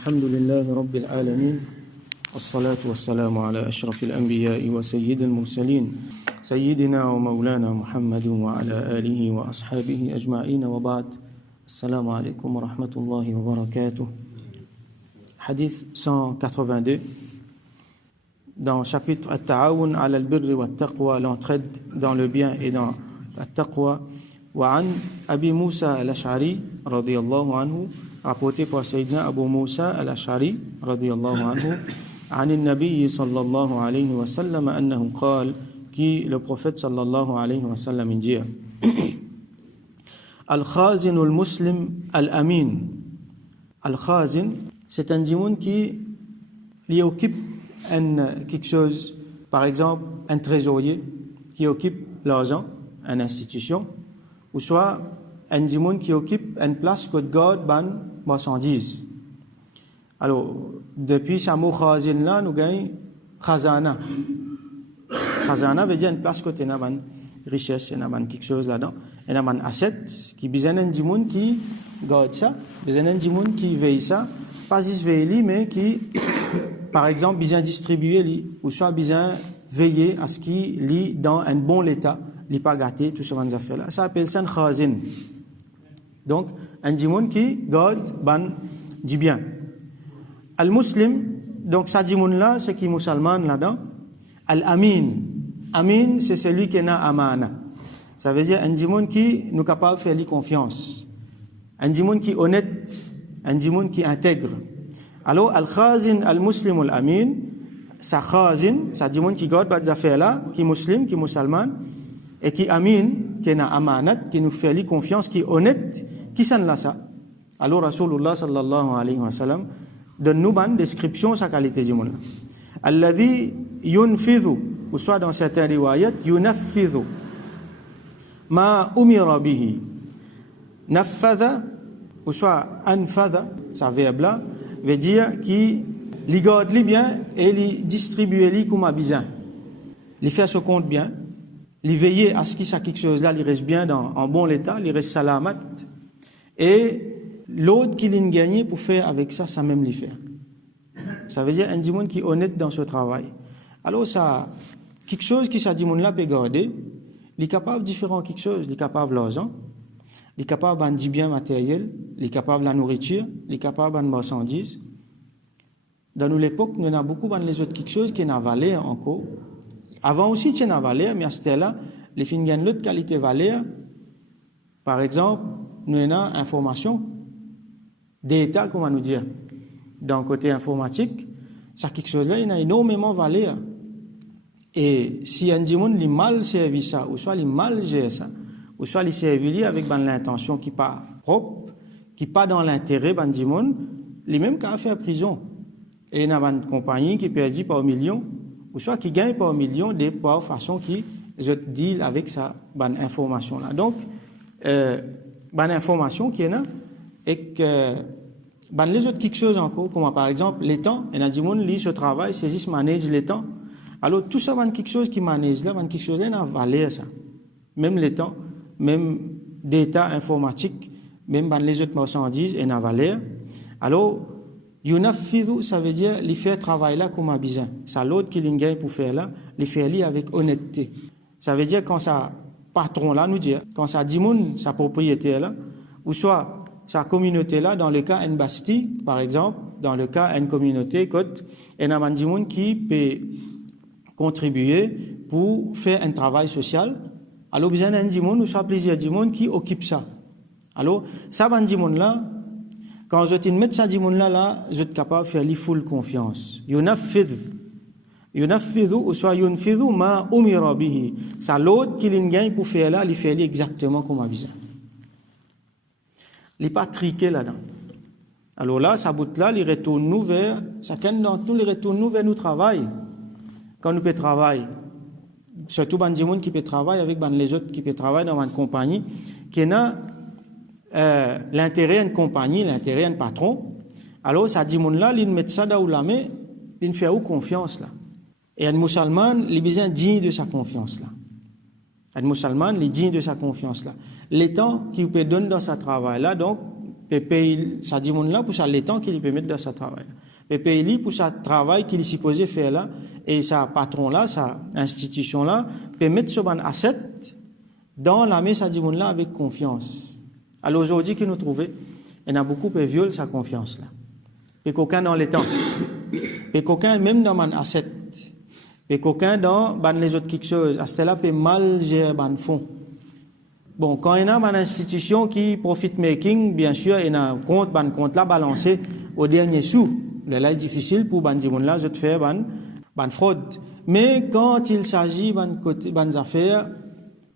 الحمد لله رب العالمين والصلاة والسلام على أشرف الأنبياء وسيد المرسلين سيدنا ومولانا محمد وعلى آله وأصحابه أجمعين وبعد السلام عليكم ورحمة الله وبركاته. Hadith 182 dans le chapitre At-Ta'awun ala al-birri wa at-taqwa, l'entraide dans le bien et dans at-taqwa. Wa an Abi Musa al-Ash'ari radiyallahu anhu, rapporté par Sayyidina Abu Musa al-Ash'ari radiyallahu anhu, عن النبي صلى الله عليه وسلم أنه قال, qui le prophète sallallahu alayhi wa sallam dit Al-Khazin al-Muslim al-Amin. Al-Khazin, c'est un djimoun qui lui occupe quelque chose, par exemple un trésorier qui occupe l'argent, une institution, ou soit un djimoun qui occupe une place que garde ban marchandises. Alors, depuis ce mot khazin là, nous gagnons khazana. Khazana veut dire une place côté na ban richesse, na ban quelque chose là-dedans, et na ban asset qui besoin d'un djimoun qui garde ça, besoin d'un djimoun qui veille ça, pas juste veiller mais qui par exemple besoin distribuer li, ou soit besoin veiller à ce qu'il lit dans un bon état, li pas gâté tout ce genre d'affaires là. Ça s'appelle ça khazin. Donc un djimoun qui garde ban du bien. Al-Muslim, donc ça djimoun là, c'est qui musulman là-dedans. Al-Amin. Amin, c'est celui qui n'a amana. Ça veut dire un djimoun qui nous capable de faire lui confiance. Un djimoun qui est honnête, un djimoun qui intègre. Alors, Al-Khazin, Al-Muslim, Al-Amin, ça khazin, ça djimoun qui garde des affaires là, qui est muslim, qui est musulman, et qui amin, qui n'a amanat, qui nous fait lui confiance, qui est honnête, qui s'en là ça. Alors, Rasulullah sallallahu alayhi wa sallam donne-nous une description de sa qualité djimoun. Alladhi yunfidhu, ou soit dans certains riwayat, yunaffidhu ma umira bihi. Naffadha, ou soit anfadha, ça verbe là, veut dire qui li garde li bien et li distribue li comme a besoin. Li fait ce compte bien, li veiller à ce qu'il ça quelque chose là, li reste bien en bon état, li reste salamat. Et l'autre qui l'a gagné pour faire avec ça, ça même li fait. Ça veut dire un djimoun qui est honnête dans ce travail. Alors ça, quelque chose qui ça djimoun là peut garder, il est capable de différent quelque chose, il est capable de l'argent, il est capable de bien matériel, il est capable de la nourriture, il est capable de marchandises. Dans nous l'époque, nous avons beaucoup de les autres quelque chose qui n'a valeur encore. Avant aussi, il y a valeur, mais à ce là les filles gagnent l'autre qualité valeur. Par exemple, nous avons information, data, comment nous dire, dans le côté informatique, ça quelque chose là, il a énormément valeur. Et si un djimoun li mal servi ça, ou soit li mal gère ça, ou soit li servi avec l'intention qui pas propre, qui pas dans l'intérêt ban djimoun, li même qu'à faire prison. Et il y a une compagnie qui perdit par millions, ou soit qui gagne par millions, des par façon qui je deal avec ça ban information là. Donc ban information qui est là et que ban les autres quelque chose encore, comme par exemple les temps, et a djimoun li ce travail, c'est juste manage les temps. Alors, tout ça, il quelque chose qui manage là, quelque chose là, il a valeur, ça. Même les temps, même data informatique, même les autres marchandises, il a valeur. Alors, yunafidhu, ça veut dire, il fait travail là comme un besoin. Ça, l'autre qui gagne pour faire là, il fait lui avec honnêteté. Ça veut dire, quand ça, patron là, nous dit, quand ça dimoun, sa propriété là, ou soit sa communauté là, dans le cas une bastille, par exemple, dans le cas une communauté, côte, il y a un dimoun qui peut contribuer pour faire un travail social. Alors, besoin d'un djimoun ou soit plusieurs djimoun qui occupe ça. Alors, ça, ban djimoun là, quand je te mets ça djimoun là, je suis capable de faire lui full confiance. Yunafidhu, ou soit yunfidhu ma umira bihi. Ça, l'autre qui gagne pour faire là, il fait lui exactement comme a besoin. Il n'est pas triqué là-dedans. Alors là, ça bout là, il retourne nous vers, chacun d'entre nous, il retourne nous vers nous travail. Quand nous peut travailler, surtout ban djimoun qui peut travailler avec les autres qui peut travailler dans une compagnie, qui a l'intérêt d'une compagnie, l'intérêt d'un patron, alors ça djimoun là, il met ça dans la main, il fait où confiance là. Et un musulman, il besoin digne de sa confiance là. Un musulman, il est digne de sa confiance là. Les temps qu'il peut donner dans sa travail là, donc peut payer ça dit là pour ça le temps qu'il peut mettre dans sa travail. Peut payer lui pour sa travail qu'il est supposé faire là et sa patron là, sa institution là peut mettre ce ban asset dans la main ça dit là avec confiance. Alors aujourd'hui que nous trouvons, il y en a beaucoup qui violent sa confiance là. Et qu'aucun dans les temps. Et qu'aucun même dans mon asset. Et qu'aucun dans les autres quelque chose. À ce là peut mal gérer ban fonds. Bon, quand il y a une institution qui profit making, bien sûr, il y a un compte là balancé au dernier sou. Là, c'est difficile pour ban là de faire ban fraude. Mais quand il s'agit ban affaires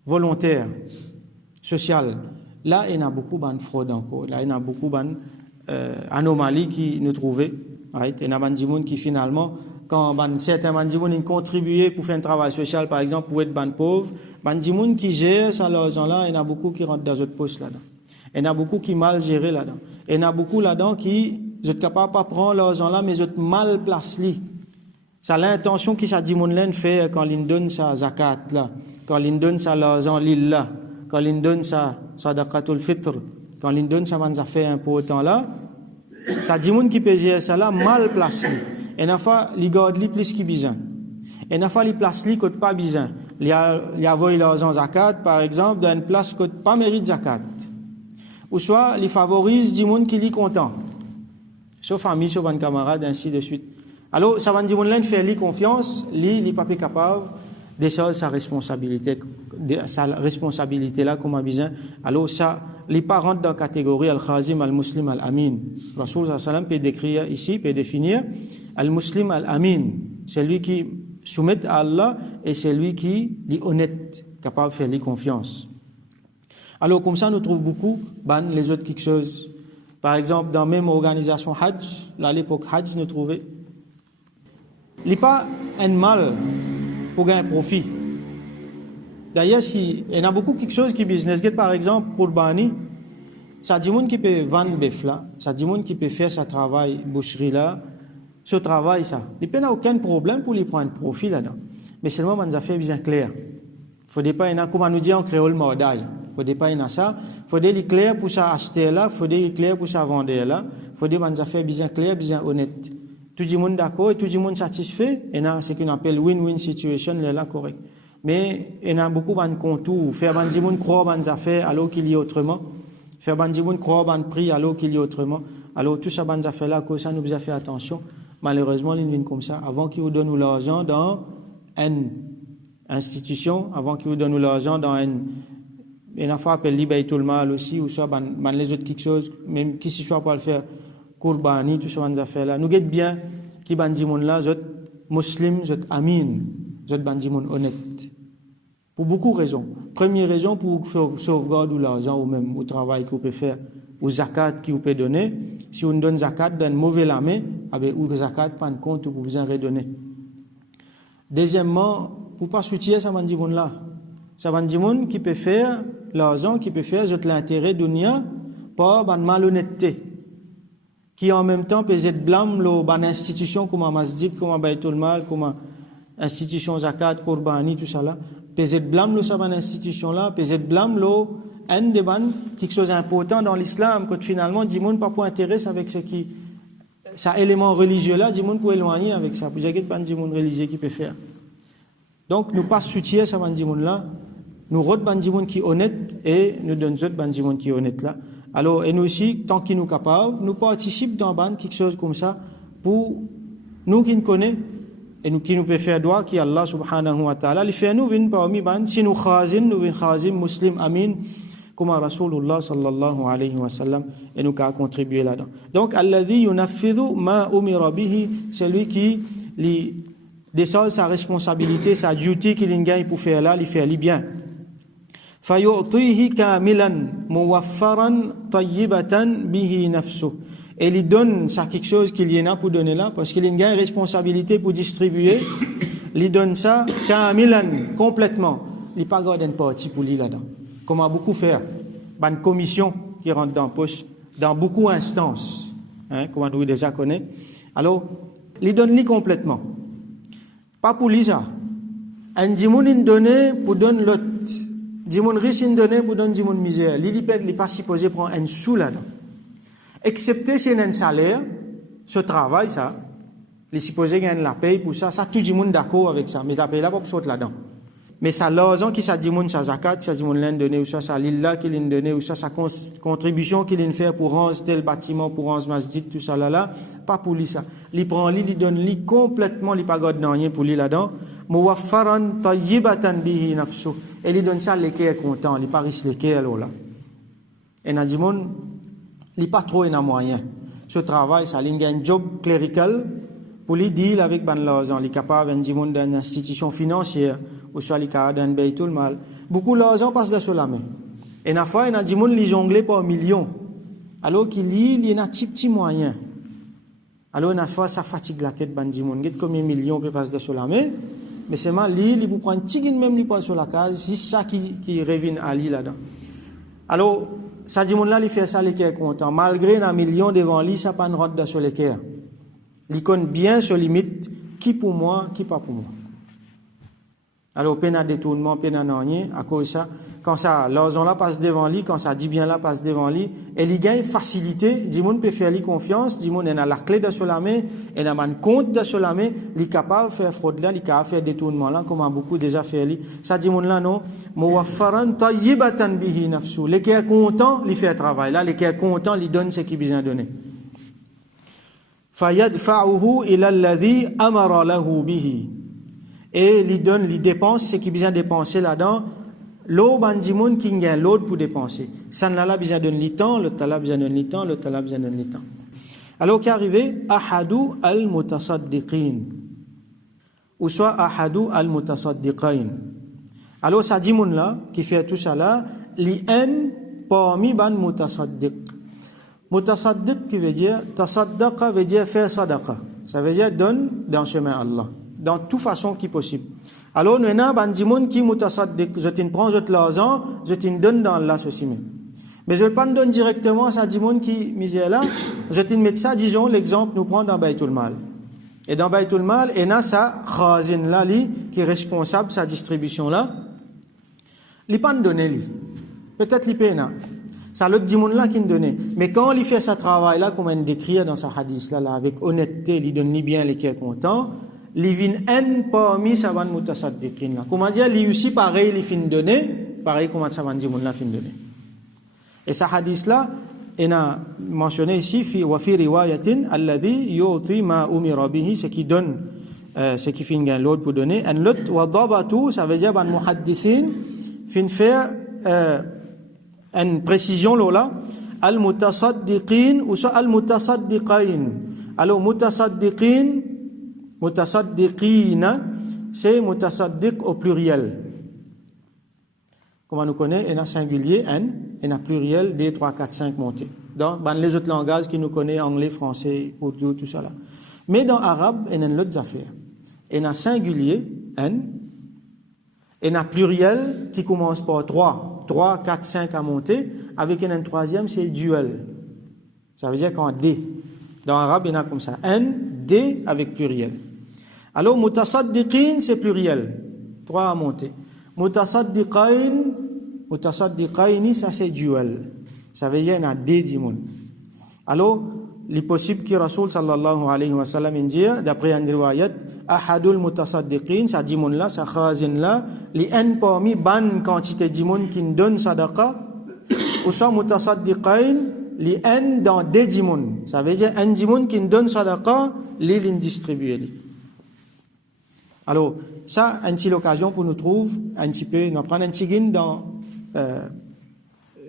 volontaires, sociales, là, il y a beaucoup de fraude encore. Là, il y a beaucoup d'anomalies qui nous trouvent. Right? Il y a des gens qui finalement, quand certains gens contribuent pour faire un travail social, par exemple, pour être pauvres, les gens qui gèrent ça, là, il y en a beaucoup qui rentrent dans d'autres postes là-dedans. Il y en a beaucoup qui mal gérés là-dedans. Il y en a beaucoup là-dedans qui sont capables de pas prendre l'argent là, mais ils sont mal placés. C'est l'intention que ça dit fait quand ils donnent sa zakat là, quand ils donnent sa l'argent l'île là, quand ils donnent sa sadaqatul fitr, quand ils donnent sa manza fait important là, ça dit qui peut gérer ça là mal placé. Et n'a pas li garde li plus qui besoin. Et n'a pas li place li côté pas besoin. Il y a voyé l'argent zakat par exemple dans une place côté pas mérite zakat. Ou soit li favorise du monde qui li content. Sauf famille, sauf un camarade ainsi de suite. Alors ça va dire monde là fait li confiance, li pas capable de sa responsabilité là comme a besoin. Alors ça les parents dans la catégorie al-khazim, al-muslim, al-amin. Rasoul sallam peut décrire ici, peut définir al-muslim, al-amin. C'est lui qui soumet à Allah et c'est lui qui est honnête, capable de faire lui confiance. Alors comme ça, nous trouvons beaucoup les autres quelque chose. Par exemple, dans la même organisation Hajj, là, à l'époque Hajj, nous trouvons, il n'est pas un mal pour gagner profit. D'ailleurs, il y en a beaucoup quelque chose qui business, par exemple, Qurbani, ça dit monde qui peut vendre bœuf là, ça dit monde qui peut faire sa travail boucherie là, ce travail ça. Il n'y a aucun problème pour lui prendre profit là-dedans. Mais seulement on a fait bien clair. Il ne faut pas y en comme on nous dit en créole mordaille. Il ne faut pas y en ça. Il faut des clair pour ça acheter là, il faut des clair pour ça vendre là. Il faut des on a fait bien clair, bien honnête. Tout le monde d'accord et tout le monde satisfait. Et là, c'est ce qu'on appelle win-win situation là correct. Mais il y a beaucoup de contours. Faire des gens croire dans affaires alors qu'il y a autrement. Faire des gens croire dans le prix alors qu'il y a autrement. Alors tout ça, des affaires là, ça nous a fait attention. Malheureusement, ils viennent comme ça. Avant qu'ils vous donnent l'argent dans une institution, avant qu'ils vous donnent l'argent dans une fois appelle Baytul Mal aussi, ou soit les autres quelque chose, même qui se soit pour le faire, Qurbani, tout ça, des affaires là. Nous guettons bien qui des gens là, sont musulmans, sont amin, sont des gens honnêtes. Pour beaucoup de raisons. Première raison, pour sauvegarder l'argent ou même au travail que vous pouvez faire, ou zakat que vous pouvez donner. Si on donne zakat dans une mauvaise main, ou zakat, pas de compte, vous vous en redonner. Deuxièmement, pour ne pas soutenir ça, man dit là. Ça man dit qui peut faire l'argent, qui peut faire l'intérêt de dunya, par une malhonnêteté. Qui en même temps peut être blâme l'institution comme un masjid, comme un Baytul Mal, comme une institution zakat, Qurbani, tout ça là. Peut-être blâme cette institution là, peut-être blâme un des quelque chose d'important dans l'islam que finalement dit monde pas pour intérêt avec ce qui ça élément religieux là, dit monde pour éloigner avec ça. Vous avez pas dit monde religieux qui peut faire. Donc nous pas soutien ça dit monde là, nous rod dit monde qui honnête et nous donne autres dit monde qui honnête là. Alors et nous aussi tant qu'il nous capable, nous participe dans quelque chose comme ça pour nous qui nous connaît et nous qui nous peut faire droit qui Allah subhanahu wa ta'ala il fait nous vinn parmi si nous khazin muslim amin comme Rasulullah sallallahu alayhi wa sallam et nous a contribué là-dedans. Donc alladhi yunaffidhu ma umira bihi, c'est lui qui décide sa responsabilité, sa duty qu'il gagne pour faire là, il fait bien. Fayu'tihi kamilan muwaffaran tayyibatan bihi nafsuhu. Et il donne ça quelque chose qu'il y en a pour donner là, parce qu'il a une responsabilité pour distribuer. Il donne ça kamilan, complètement. Il n'y a pas une partie pour lui là-dedans. Comme on a beaucoup fait, une commission qui rentre dans le poste, dans beaucoup d'instances, comme on nous déjà connaît. Alors, il donne lui complètement. Pas pour lui ça. Un dimoun donné pour donner l'autre. Dimoun riche donné pour donner dimoun misère. Il n'est pas supposé prendre un sou là-dedans. excepté si il y a un salaire, ce travail, ça, les supposés gagnent la paye pour ça, tout le monde d'accord avec ça, mais la paye là, pas pour sauter là-dedans. Mais ça, l'argent qui ça dit moun sa zakat, ça dit moun l'en donné, ou ça lilla qui l'en donné, ou ça sa contribution qu'il l'en fait pour rendre tel bâtiment, pour rendre masjid, tout ça là, pas pour lui ça. Il prend lui, il donne lui complètement, il pas garde rien pour lui là-dedans. Muwaffaran tayyibatan bihi nafsu. Et il donne ça, les qui est content, il pas risque les qui alors là. Et n'a dit moun, il pas trop en moyen. Ce travail, ça, il a un job clérical, pour lui deal avec ban l'argent, il est capable de dire d'une institution financière, ou soit il est capable d'un bail tout le mal. Beaucoup d'argent passe de sur la main. Et na fois, il a dit il jongle par millions. Alors qu'il lit, il y a un petit moyen. Alors na fois, ça fatigue la tête ban dit il y a combien de millions qui passent de sur la main. Mais c'est mal lit, il vous prend un petit même lui pas sur la case, c'est ça qui revient à lui là-dedans. Alors ça dit là, il fait ça, il est content. Malgré un million devant lui, ça pas une route de sur le cœur. Il connaît bien ce limite, qui pour moi, qui pas pour moi. Alors, peine à détournement, peine à rien, à cause de ça, quand ça, l'argent là passe devant lui, quand ça dit bien là passe devant lui, et il gagne facilité, dit moun peut faire lui confiance, dit moun, il a la clé de sur la main, il a un compte de sur la main, il est capable de faire fraude là, il est capable de faire détournement là, comme beaucoup déjà fait lui. Ça dit moun là, non, muwaffaran tayyibatan bihi nafsu. Les qui est content, il fait un travail là, les qui est content, il donne ce qu'il besoin donner. فَيَدْفَعُهُ إِلَى الَّذِي أَمَرَ لَهُ بِهِ. Et il donne, il dépense ce qu'il besoin dépenser là-dedans. L'autre bandimoun qui gagne l'autre pour dépenser. Ça n'a besoin de le temps, l'autre là besoin de le temps, l'autre là besoin de le temps. Alors qu'est arrivé ahadu al-mutasaddiqin. Ou soit ahadu al-mutasaddiqain. Alors ça dit moun là qui fait tout ça là, li en parmi ban mutasaddiq. Mutasaddiq qui veut dire, tasaddaqa veut dire faire sadaqa. Ça veut dire donne dans le chemin Allah. Dans toute façon qui est possible. Alors, nous avons un monde qui est mutasaddiq. Je te prends l'argent, je te donne dans Allah ceci même. Mais je ne pas donne directement à ça dit monde qui misère là. Je te mets ça, disons, l'exemple nous prend dans Baytul Mal. Et dans Baytul Mal, il y a ça, khazin là, qui est responsable de sa distribution là. Il pas donné lui. Peut-être il paye. Ça l'autre dit là qui nous donne. Mais quand il fait ce travail là, comme il décrit dans sa hadith là, avec honnêteté, il donne ni bien les qui est content, il vient en parmi sa van mutasaddiqin là. Comment dire, lui aussi pareil, il fin donner, pareil comme ça van dit là fin donner. Et sa hadith là, il a mentionné ici wa fi riwayatin alladhi yu'ti ma umira bihi, ce qui donne ce qui fin gain l'autre pour donner. Et l'autre wa dabatu, ça veut dire ban muhaddithin fin faire une précision là, al-mutasaddiqin ou soit al-mutasaddiqain. Alors mutasaddiqin, mutasaddiqina, c'est mutasaddiq au pluriel. Comme on nous connaît, il y a singulier n, il y a pluriel 2, 3, 4, 5 montés. Dans les autres langages qui nous connaissent, anglais, français, ourdou, tout ça là. Mais dans arabe, il y a l'autre affaire. Il y a singulier n, il y a pluriel qui commence par 3. 3, 4, 5 à monter, avec un troisième, c'est duel. Ça veut dire qu'en D. Dans l'arabe, il y en a comme ça. N, D avec pluriel. Alors, mutasaddiqin, c'est pluriel. 3 à monter. Mutasaddiqaini, ça c'est duel. Ça veut dire qu'il y en a D dimoun. Alors, il est possible que Rasoul sallallahu alayhi wa sallam dit, d'après un riwayat, ahadul mutasaddiqin, ça dit là, ça khazin là, li en parmi ban quantité dimoun qui donne sadaqa, ou soit mutasaddiqain, li en dans des dimoun. Ça veut dire un dimoun qui donne sadaqa, li distribue. Alors, ça, une petite occasion pour nous trouver un petit peu, nous prendre un petit guin dans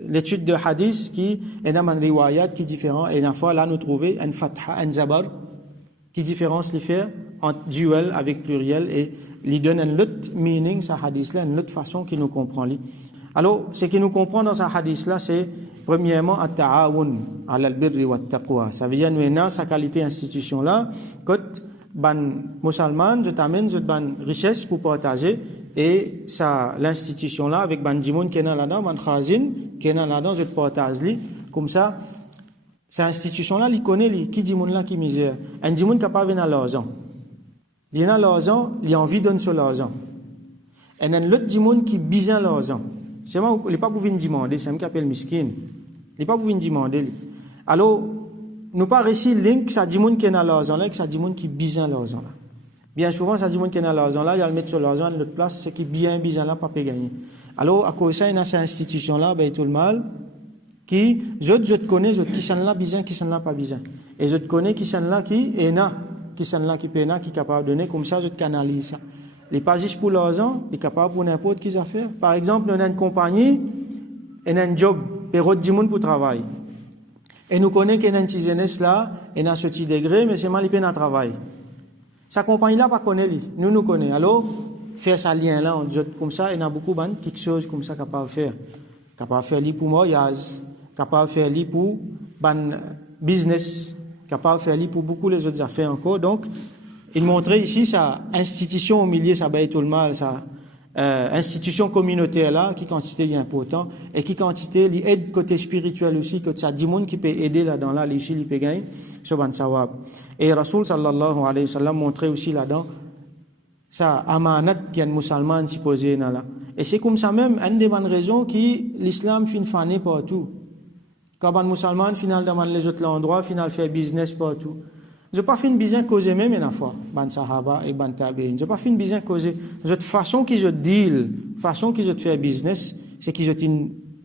l'étude de hadith qui est dans un riwayat qui est différent, et une fois là nous trouvons un fatha, un zabar qui différence les faire entre duel avec pluriel et lui donne un autre meaning sa hadith là, une autre façon qui nous comprend. Alors ce qui nous comprend dans sa hadith là, c'est premièrement at-ta'awun ala al-birri wa at-taqwa. Ça veut dire nous avons sa qualité institution là, quand ban musulman je t'amène je ban richesse pour partager. Et ça, l'institution là, avec Bandimoun qui est là-dedans, ban khazin, qui est là-dedans, je te partage li. Comme ça, cette institution là, il connaît li, qui dit moun là, qui misère. Un dimoun qui n'a pas venu à l'argent. Il a l'argent, il a envie de donner sur l'argent. Et un autre dimoun qui besoin l'argent. C'est moi, il n'est pas pour venir demander, c'est moi qui appelle miskin. Il n'est pas pour venir demander. Alors, nous pas réussi link ça dit monde qui est dans l'argent là que ça dit monde qui bizarre l'argent là. Bien souvent ça dit monde qui est dans l'argent là, il va le mettre sur l'argent à l'autre place, c'est qui bien bizarre là pas peut gagner. Alors à cause ça il y a cette institution là ben tout le mal qui je te connais je qui sont là bizarre qui sont là pas bizarre. Et je te connais qui sont là qui est là qui sont là qui pena qui capable de donner comme ça je te canalise ça. Les pas juste pour l'argent, les capable pour n'importe quelle affaire. Par exemple, on a une compagnie, on a un job, période du monde pour travail. Et nous connaissons qu'il y a une petite jeunesse là, et a ce petit degré, mais c'est mal il peine à travail. Sa compagnie là pas connaît lui, nous connaissons. Alors faire ça lien là, on dit comme ça, il y a beaucoup de quelque chose comme ça capable faire lui pour mariage, capable faire lui pour ban business, capable faire lui pour beaucoup les autres affaires encore. Donc il montrait ici sa institution au milieu, ça baille tout le mal, sa institution communautaire là, qui quantité est important et qui quantité li aide côté spirituel aussi, que ça dit monde qui peut aider là-dedans là, les il peut gagner sur ban sawab. Et Rasoul sallallahu alayhi wa sallam montrait aussi là-dedans ça amanat qui est musulman supposé là. Et c'est comme ça même une des bonnes raisons qui l'islam fin fané partout. Quand un musulman final dans les autres endroits, final fait business partout. Je pas fin business causer même une fois, ban sahaba et ban tabi'in. Je pas fin business causer. Cette façon qu'ils je deal, façon qu'ils je faire business, c'est qu'ils je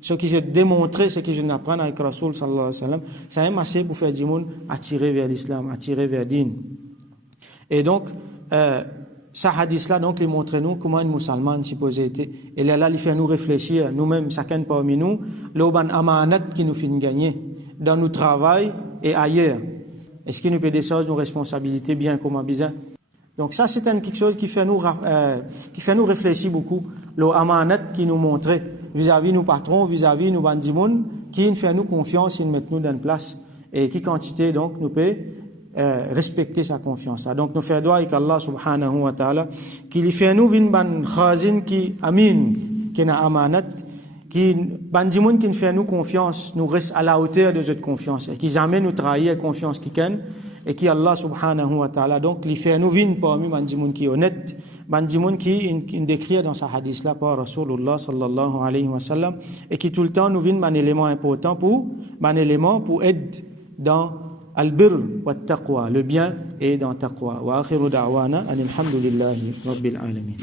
ce qu'ils je démontrer, ce qu'ils je apprendre avec Rasoul sallallahu alayhi wa sallam, ça est assez pour faire du monde attirer vers l'islam, attirer vers din. Et donc ça hadith là donc les montre nous comment un musulman supposé être et là il fait nous réfléchir nous-mêmes chacun parmi nous l'oban amanat qui nous fait gagner dans notre travail et ailleurs. Est-ce qu'il nous peut des choses nos responsabilités bien comme bizarre. Donc ça c'est quelque chose qui fait nous réfléchir beaucoup le amanat qui nous montrait vis-à-vis nos patrons, vis-à-vis nos bandimoun qui fait nous confiance et nous met nous dans une place et qui quantité donc nous peut respecter sa confiance. Donc nous faisons doigt avec Allah subhanahu wa ta'ala qui lui fait nous vin ban khazin qui amin qui na amanat qui bandimoun qui fait nous confiance nous reste à la hauteur de cette confiance et qui jamais nous trahir confiance qui ken et qui Allah subhanahu wa ta'ala donc lui fait nous vin parmi bandimoun qui honnête bandimoun qui décrit dans sa hadith là par Rasulullah sallallahu alayhi wa sallam et qui tout le temps nous vin un élément important un élément pour aider dans البر والتقوى le bien est dans taqwa wa akhiru da'wana alhamdulillahi rabbil alamin.